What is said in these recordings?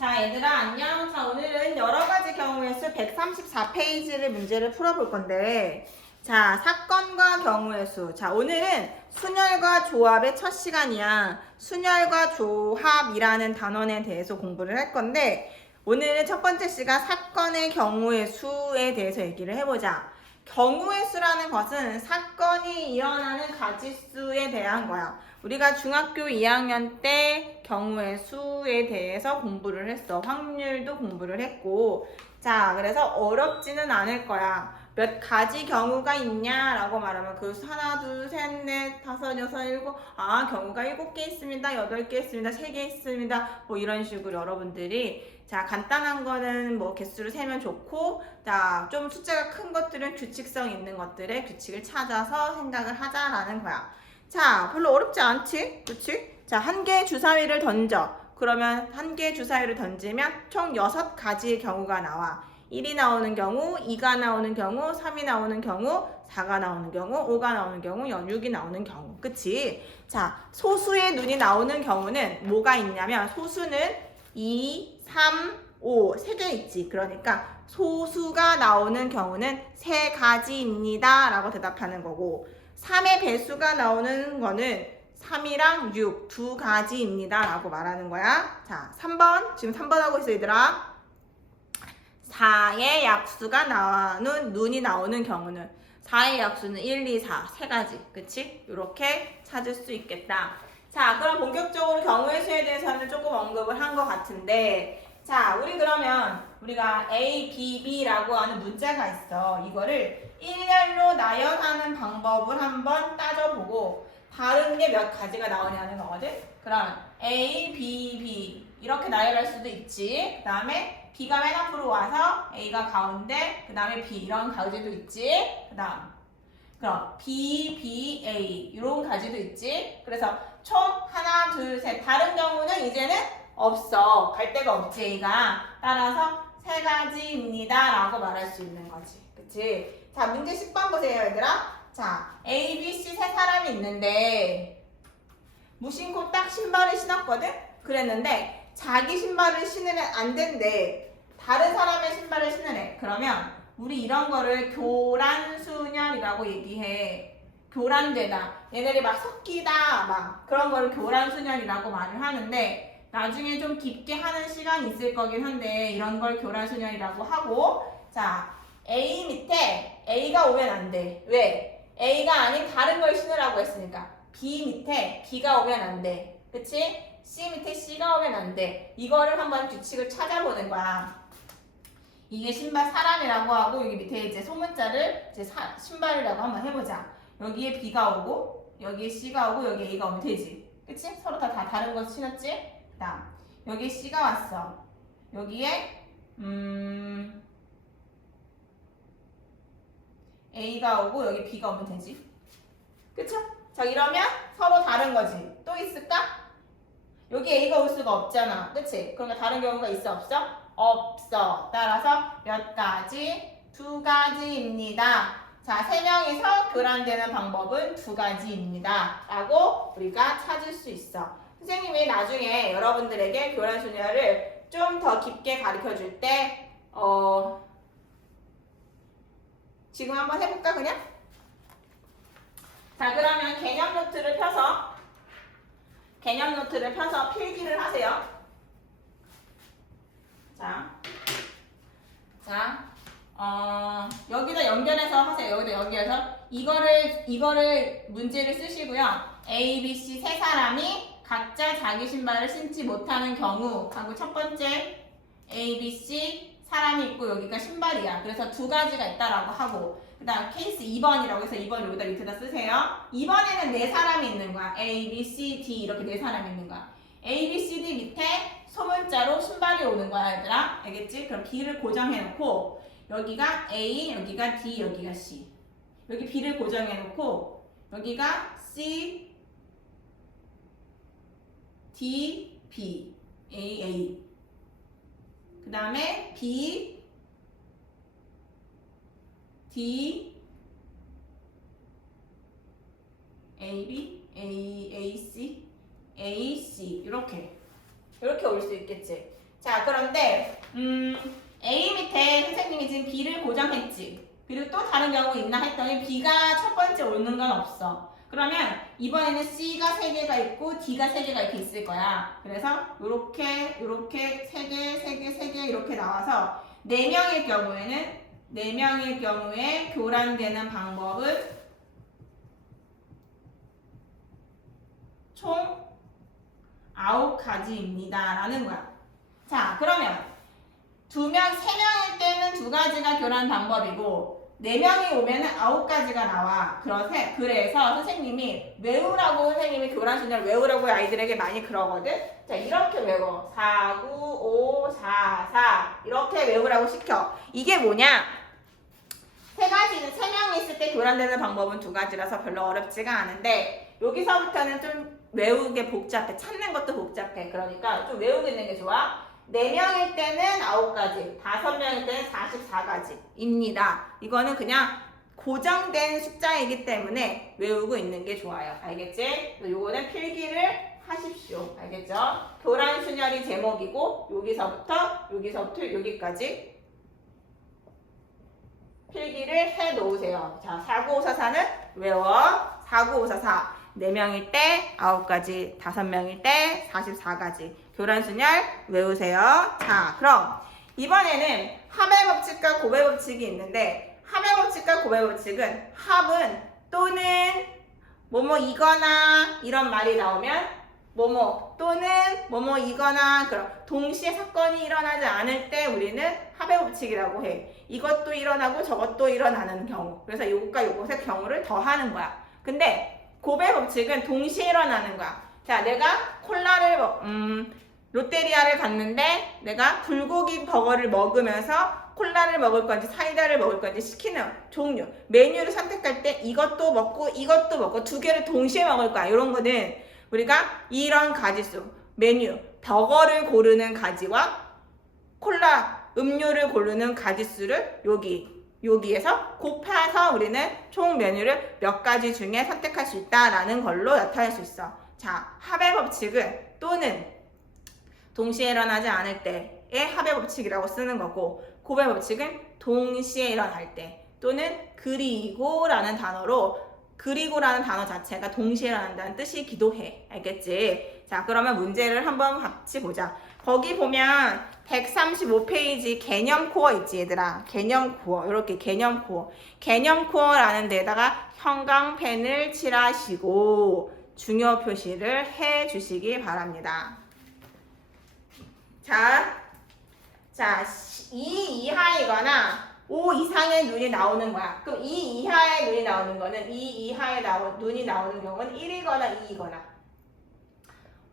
자, 얘들아, 안녕. 자, 오늘은 여러 가지 경우의 수 134페이지를 문제를 풀어볼 건데, 자, 사건과 경우의 수. 자, 오늘은 순열과 조합의 첫 시간이야. 순열과 조합이라는 단원에 대해서 공부를 할 건데, 오늘은 첫 번째 시간 사건의 경우의 수에 대해서 얘기를 해보자. 경우의 수라는 것은 사건이 일어나는 가지수에 대한 거야. 우리가 중학교 2학년 때 경우의 수에 대해서 공부를 했어. 확률도 공부를 했고. 자, 그래서 어렵지는 않을 거야. 몇 가지 경우가 있냐라고 말하면 그수 하나, 둘, 셋, 넷, 다섯, 여섯, 일곱. 아, 경우가 일곱 개 있습니다. 여덟 개 있습니다. 세 개 있습니다. 뭐 이런 식으로 여러분들이 자, 간단한 거는 뭐 개수를 세면 좋고, 자, 좀 숫자가 큰 것들은 규칙성 있는 것들의 규칙을 찾아서 생각을 하자라는 거야. 자, 별로 어렵지 않지? 그치? 자, 한 개의 주사위를 던져. 그러면 한 개의 주사위를 던지면 총 여섯 가지의 경우가 나와. 1이 나오는 경우, 2가 나오는 경우, 3이 나오는 경우, 4가 나오는 경우, 5가 나오는 경우, 6이 나오는 경우. 그치? 자, 소수의 눈이 나오는 경우는 뭐가 있냐면, 소수는 2, 3, 5, 세개 있지. 그러니까 소수가 나오는 경우는 세 가지입니다. 라고 대답하는 거고, 3의 배수가 나오는 거는 3이랑 6, 두 가지입니다. 라고 말하는 거야. 자, 3번. 지금 3번 하고 있어, 얘들아. 4의 약수가 나오는, 눈이 나오는 경우는 4의 약수는 1, 2, 4, 세 가지. 그치? 이렇게 찾을 수 있겠다. 자, 그럼 본격적으로 경우의 수에 대해서는 조금 언급을 한 것 같은데, 자, 우리 그러면 우리가 A, B, B라고 하는 문자가 있어. 이거를 일렬로 나열하는 방법을 한번 따져보고 다른 게 몇 가지가 나오냐는 거거든. 그럼 A, B, B 이렇게 나열할 수도 있지. 그 다음에 B가 맨 앞으로 와서 A가 가운데, 그 다음에 B 이런 가지도 있지. 그 다음 그럼 B, B, A 이런 가지도 있지. 그래서 총 하나, 둘, 셋. 다른 경우는 이제는 없어. 갈 데가 없지, A가. 따라서 세 가지입니다. 라고 말할 수 있는 거지. 그치? 자, 문제 10번 보세요, 얘들아. 자, A, B, C 세 사람이 있는데, 무신고 딱 신발을 신었거든? 그랬는데, 자기 신발을 신으면 안 된대. 다른 사람의 신발을 신으래. 그러면, 우리 이런 거를 교란수년이라고 얘기해. 교란되다. 얘네들이 막 섞이다. 막 그런 거를 교란수년이라고 말을 하는데 나중에 좀 깊게 하는 시간이 있을 거긴 한데 이런 걸 교란수년이라고 하고 자 A 밑에 A가 오면 안 돼. 왜? A가 아닌 다른 걸 신으라고 했으니까 B 밑에 B가 오면 안 돼. 그치? C 밑에 C가 오면 안 돼. 이거를 한번 규칙을 찾아보는 거야. 이게 신발 사람이라고 하고 여기 밑에 이제 소문자를 이제 사- 신발이라고 한번 해보자. 여기에 B가 오고 여기에 C가 오고 여기에 A가 오면 되지. 그치? 서로 다, 다 다른 거 신었지? 그 다음 여기에 C가 왔어. 여기에 음 A가 오고 여기 B가 오면 되지. 그쵸? 자 이러면 서로 다른 거지. 또 있을까? 여기 A가 올 수가 없잖아. 그치? 그러니까 다른 경우가 있어 없어? 없어. 따라서 몇 가지? 두 가지입니다. 자, 세 명이서 교란되는 방법은 두 가지입니다. 라고 우리가 찾을 수 있어. 선생님이 나중에 여러분들에게 교란 수녀를 좀 더 깊게 가르쳐 줄 때, 어, 지금 한번 해볼까, 그냥? 자, 그러면 개념 노트를 펴서, 개념 노트를 펴서 필기를 하세요. 자, 자, 어, 여기다 연결해서 하세요. 여기다 연결해서 이거를 이거를 문제를 쓰시고요. A, B, C 세 사람이 각자 자기 신발을 신지 못하는 경우 하고 첫 번째 A, B, C 사람이 있고 여기가 신발이야. 그래서 두 가지가 있다라고 하고 그 다음 케이스 2번이라고 해서 2번 여기다 밑에다 쓰세요. 2번에는 네 사람이 있는 거야. A, B, C, D 이렇게 네 사람이 있는 거야. A, B, C, D 밑에 소문자로 신발이 오는 거야, 얘들아. 알겠지? 그럼 B를 고정해 놓고 여기가 A, 여기가 D, 여기가 C. 여기 B를 고정해 놓고 여기가 C, D, B, A, A. 그 다음에 B, D, A, B, A, A, C, A, C 이렇게 이렇게 올 수 있겠지. 자, 그런데 음, A 밑에 선생님이 지금 B를 고정했지. 그리고 또 다른 경우 있나 했더니 B가 첫 번째 오는 건 없어. 그러면 이번에는 C가 세 개가 있고 D가 세 개가 이렇게 있을 거야. 그래서 이렇게 이렇게 세 개, 세 개, 세개 이렇게 나와서 네 명일 경우에는 네 명일 경우에 교란되는 방법은 총 아홉 가지입니다. 라는 거야. 자, 그러면 두 명, 세 명일 때는 두 가지가 교란 방법이고 네 명이 오면은 아홉 가지가 나와. 그래서, 그래서 선생님이 외우라고 선생님이 교란 순위를 외우라고 아이들에게 많이 그러거든. 자, 이렇게 외워. 4, 9, 5, 4, 4 이렇게 외우라고 시켜. 이게 뭐냐? 세 가지는 세 명이 있을 때 교란되는 방법은 두 가지라서 별로 어렵지가 않은데 여기서부터는 좀 외우게 복잡해. 찾는 것도 복잡해. 그러니까 좀 외우고 있는 게 좋아. 4명일 때는 9가지, 5명일 때는 44가지입니다. 이거는 그냥 고정된 숫자이기 때문에 외우고 있는 게 좋아요. 알겠지? 요거는 필기를 하십시오. 알겠죠? 교란 순열이 제목이고 여기서부터 여기서부터 여기까지 필기를 해 놓으세요. 자, 49544는 외워. 49544. 4명일 때 9가지, 5명일 때 44가지. 교란순열 외우세요. 자, 그럼 이번에는 합의 법칙과 고배 법칙이 있는데 합의 법칙과 고배 법칙은 합은 또는 뭐뭐 이거나 이런 말이 나오면 뭐뭐 또는 뭐뭐 이거나 그럼 동시에 사건이 일어나지 않을 때 우리는 합의 법칙이라고 해. 이것도 일어나고 저것도 일어나는 경우. 그래서 이것과 이것의 경우를 더하는 거야. 근데 고배 법칙은 동시에 일어나는 거야. 자, 내가 콜라를 먹, 음, 롯데리아를 갔는데 내가 불고기 버거를 먹으면서 콜라를 먹을 건지 사이다를 먹을 건지 시키는 종류 메뉴를 선택할 때 이것도 먹고 이것도 먹고 두 개를 동시에 먹을 거야 이런 거는 우리가 이런 가지수 메뉴 버거를 고르는 가지와 콜라 음료를 고르는 가지수를 여기 여기에서 곱해서 우리는 총 메뉴를 몇 가지 중에 선택할 수 있다라는 걸로 나타낼 수 있어. 자, 합의 법칙은 또는 동시에 일어나지 않을 때의 합의 법칙이라고 쓰는 거고 고배 법칙은 동시에 일어날 때 또는 그리고라는 단어로 그리고라는 단어 자체가 동시에 일어난다는 뜻이 기도 해. 알겠지? 자, 그러면 문제를 한번 같이 보자. 거기 보면 135페이지 개념 코어 있지 얘들아. 개념 코어. 이렇게 개념 코어. 개념 코어라는 데다가 형광펜을 칠하시고 중요 표시를 해 주시기 바랍니다. 자, 자, 2 이하이거나 5 이상의 눈이 나오는 거야. 그럼 2 이하의 눈이 나오는 거는 2 이하의 나오, 눈이 나오는 경우는 1이거나 2이거나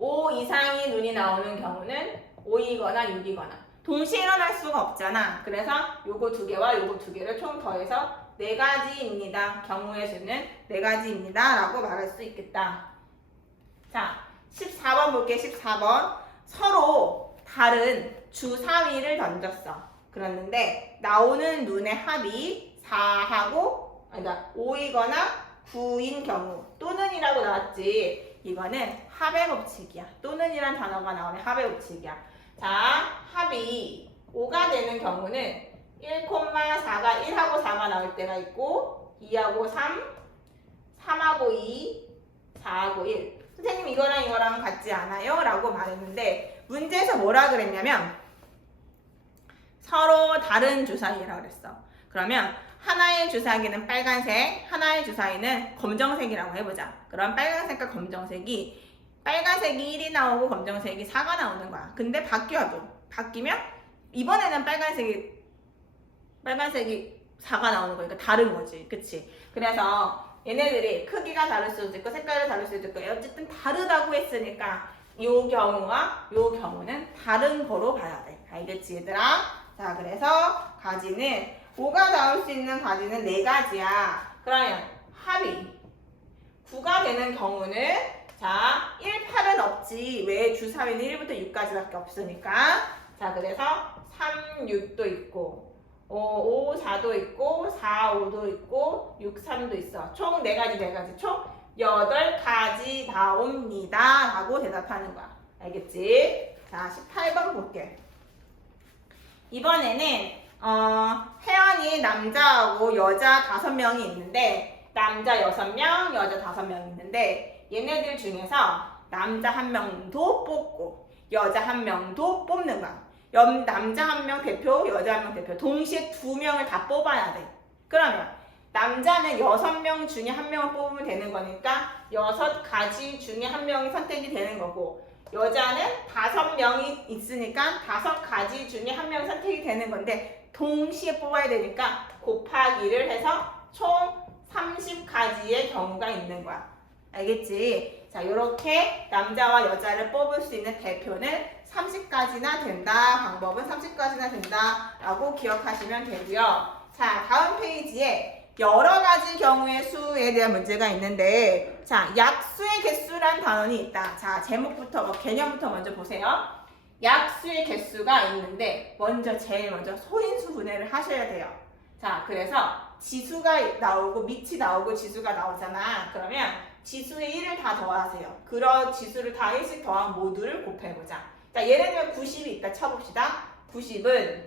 5 이상의 눈이 나오는 경우는 5이거나 6이거나 동시에 일어날 수가 없잖아. 그래서 요거 두 개와 요거 두 개를 총 더해서 네 가지입니다. 경우의 수는 네 가지입니다. 라고 말할 수 있겠다. 자, 14번 볼게. 14번. 서로 다른 주사위를 던졌어. 그랬는데 나오는 눈의 합이 4하고 아니다 5이거나 9인 경우 또는이라고 나왔지. 이거는 합의 법칙이야. 또는이란 단어가 나오면 합의 법칙이야. 자, 합이 5가 되는 경우는 1,4가 1하고 4가 나올 때가 있고 2하고 3, 3하고 2, 4하고 1. 선생님 이거랑 이거랑 같지 않아요? 라고 말했는데 문제에서 뭐라 그랬냐면 서로 다른 주사위라고 그랬어. 그러면 하나의 주사기는 빨간색, 하나의 주사위는 검정색이라고 해보자. 그럼 빨간색과 검정색이 빨간색이 1이 나오고 검정색이 4가 나오는 거야. 근데 바뀌어도 바뀌면 이번에는 빨간색이 빨간색이 4가 나오는 거니까 다른 거지. 그치? 그래서 얘네들이 크기가 다를 수도 있고 색깔이 다를 수도 있고 어쨌든 다르다고 했으니까 이 경우와 이 경우는 다른 거로 봐야 돼. 알겠지 얘들아? 자 그래서 가지는 5가 나올 수 있는 가지는 4가지야. 그러면 합이 9가 되는 경우는 자 1, 8은 없지. 왜 주사위는 1부터 6까지밖에 없으니까. 자 그래서 3, 6도 있고 5, 5, 4도 있고 4, 5도 있고 6, 3도 있어. 총 4가지 4가지 총 8가지 나옵니다. 라고 대답하는 거야. 알겠지? 자 18번 볼게. 이번에는 어, 혜연이 남자하고 여자 다섯 명이 있는데 남자 여섯 명, 여자 다섯 명 있는데 얘네들 중에서 남자 한 명도 뽑고 여자 한 명도 뽑는 거야. 연, 남자 한 명 대표, 여자 한 명 대표 동시에 두 명을 다 뽑아야 돼. 그러면 남자는 여섯 명 중에 한 명을 뽑으면 되는 거니까 여섯 가지 중에 한 명이 선택이 되는 거고 여자는 다섯 명이 있으니까 다섯 가지 중에 한 명이 선택이 되는 건데 동시에 뽑아야 되니까 곱하기를 해서 총 30가지의 경우가 있는 거야. 알겠지? 자, 이렇게 남자와 여자를 뽑을 수 있는 대표는 30가지나 된다. 방법은 30가지나 된다. 라고 기억하시면 되고요. 자, 다음 페이지에 여러 가지 경우의 수에 대한 문제가 있는데 자, 약수의 개수란 단원이 있다. 자, 제목부터 뭐 개념부터 먼저 보세요. 약수의 개수가 있는데 먼저 제일 먼저 소인수 분해를 하셔야 돼요. 자, 그래서 지수가 나오고 밑이 나오고 지수가 나오잖아. 그러면 지수에 1을 다 더하세요. 그런 지수를 다 1씩 더한 모두를 곱해보자. 자, 예를 들면 90이 있다 쳐봅시다. 90은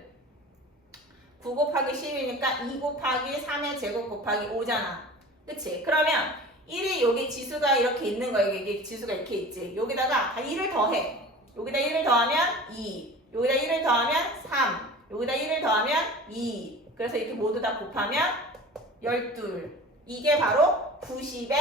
9 곱하기 10이니까 2 곱하기 3의 제곱 곱하기 5잖아. 그치? 그러면 1이 여기 지수가 이렇게 있는 거야. 여기 지수가 이렇게 있지. 여기다가 다 1을 더해. 여기다 1을 더하면 2. 여기다 1을 더하면 3. 여기다 1을 더하면 2. 그래서 이렇게 모두 다 곱하면 12. 이게 바로 90의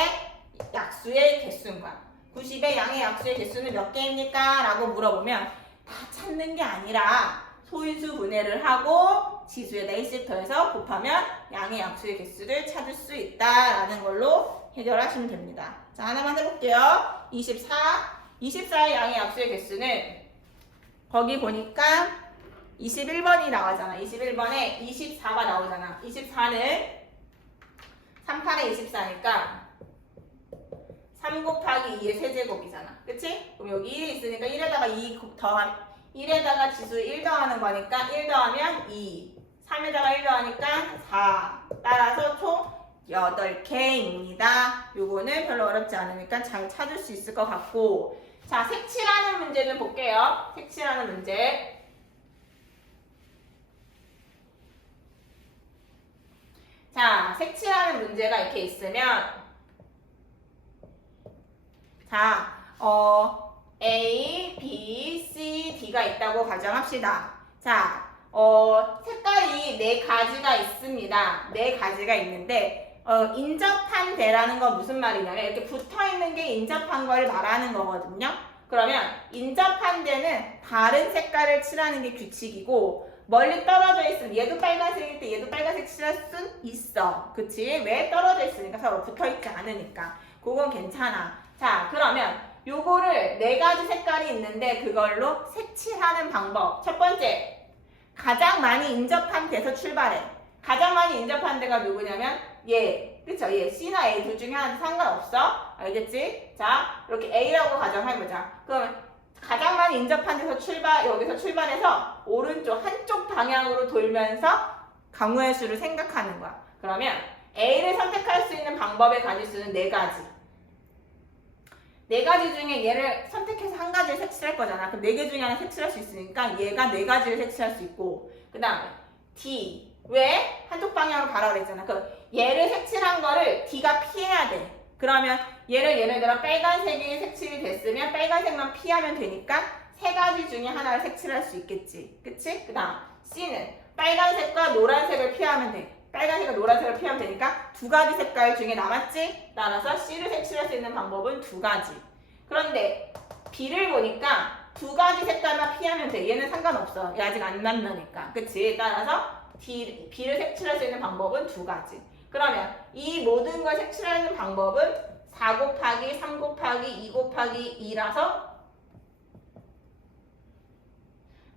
약수의 개수인 거야. 90의 양의 약수의 개수는 몇 개입니까? 라고 물어보면 다 찾는 게 아니라 소인수 분해를 하고 지수에다 1씩 더해서 곱하면 양의 약수의 개수를 찾을 수 있다라는 걸로 해결하시면 됩니다. 자, 하나만 해볼게요. 24. 24의 양의 약수의 개수는 거기 보니까 21번이 나오잖아. 21번에 24가 나오잖아. 24는 38에 24니까 3 곱하기 2의 세제곱이잖아. 그치? 그럼 여기 1이 있으니까 1에다가 2 곱- 더하면 1에다가 지수 1 더하는 거니까 1 더하면 2. 3에다가 1 더하니까 4. 따라서 총 8개입니다. 요거는 별로 어렵지 않으니까 잘 찾을 수 있을 것 같고. 자, 색칠하는 문제를 볼게요. 색칠하는 문제. 자, 색칠하는 문제가 이렇게 있으면 자, 어, A, B, C, D가 있다고 가정합시다. 자, 어, 색깔이 네 가지가 있습니다. 네 가지가 있는데, 어, 인접한 대라는 건 무슨 말이냐면, 이렇게 붙어 있는 게 인접한 걸 말하는 거거든요. 그러면, 인접한 대는 다른 색깔을 칠하는 게 규칙이고, 멀리 떨어져 있으면, 얘도 빨간색일 때 얘도 빨간색 칠할 순 있어. 그치? 왜 떨어져 있으니까 서로 붙어 있지 않으니까. 그건 괜찮아. 자, 그러면, 요거를 네 가지 색깔이 있는데, 그걸로 색칠하는 방법. 첫 번째, 가장 많이 인접한 데서 출발해. 가장 많이 인접한 데가 누구냐면 얘. 그쵸? 얘. C나 A 둘 중에 하나 상관없어. 알겠지? 자, 이렇게 A라고 가정해보자. 그러면 가장 많이 인접한 데서 출발, 여기서 출발해서 오른쪽, 한쪽 방향으로 돌면서 강우의 수를 생각하는 거야. 그러면 A를 선택할 수 있는 방법의 가지수는 네 가지. 네 가지 중에 얘를 선택해서 한 가지를 색칠할 거잖아. 그럼 네 개 중에 하나 색칠할 수 있으니까 얘가 네 가지를 색칠할 수 있고, 그 다음에 D. 왜? 한쪽 방향으로 가라 그랬잖아. 그 얘를 색칠한 거를 D가 피해야 돼. 그러면 얘를 예를 들어 빨간색이 색칠이 됐으면 빨간색만 피하면 되니까 세 가지 중에 하나를 색칠할 수 있겠지. 그치? 그 다음 C는 빨간색과 노란색을 피하면 돼. 빨간색과 노란색을 피하면 되니까 두 가지 색깔 중에 남았지? 따라서 C를 색칠할 수 있는 방법은 두 가지. 그런데 B를 보니까 두 가지 색깔만 피하면 돼. 얘는 상관없어. 얘 아직 안 만나니까. 그치? 따라서 D, B를 색칠할 수 있는 방법은 두 가지. 그러면 이 모든 걸 색칠하는 방법은 4 곱하기 3 곱하기 2 곱하기 2라서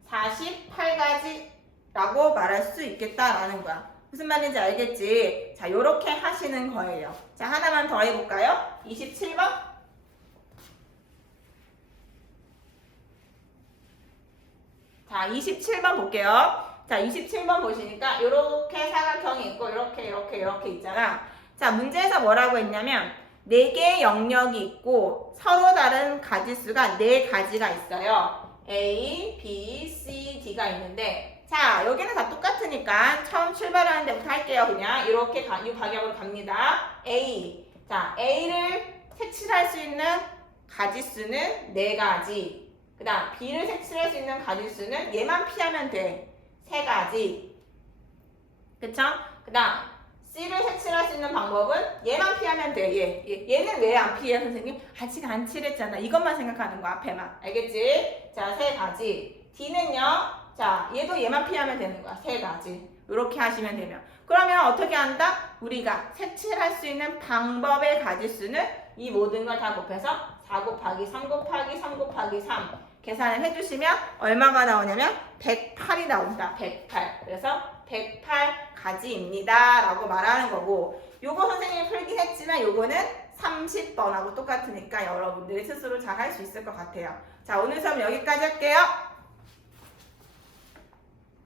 48가지라고 말할 수 있겠다라는 거야. 무슨 말인지 알겠지? 자, 요렇게 하시는 거예요. 자, 하나만 더 해볼까요? 27번. 자, 27번 볼게요. 자, 27번 보시니까 이렇게 사각형이 있고 이렇게 이렇게 이렇게 있잖아. 자, 문제에서 뭐라고 했냐면 네 개의 영역이 있고 서로 다른 가지수가 네 가지가 있어요. A, B, C, D가 있는데 자, 여기는 다 똑같 으니까 처음 출발하는 데부터 할게요. 그냥 이렇게 가, 이 방향으로 갑니다. A. 자, A를 색칠할 수 있는 가지수는 네 가지. 그 다음 B를 색칠할 수 있는 가지수는 얘만 피하면 돼. 세 가지. 그쵸? 그 다음 C를 색칠할 수 있는 방법은 얘만 피하면 돼. 얘. 얘. 얘는 왜 안 피해 선생님? 아직 안 칠했잖아. 이것만 생각하는 거 앞에만. 알겠지? 자, 세 가지. D는요. 자, 얘도 얘만 피하면 되는 거야. 세 가지. 이렇게 하시면 되면. 그러면 어떻게 한다? 우리가 색칠할 수 있는 방법의 가지수는 이 모든 걸 다 곱해서 4 곱하기 3 곱하기 3 곱하기 3 계산을 해주시면 얼마가 나오냐면 108이 나온다. 108. 그래서 108 가지입니다. 라고 말하는 거고 요거 선생님이 풀긴 했지만 요거는 30번하고 똑같으니까 여러분들이 스스로 잘 할 수 있을 것 같아요. 자 오늘 수업 여기까지 할게요.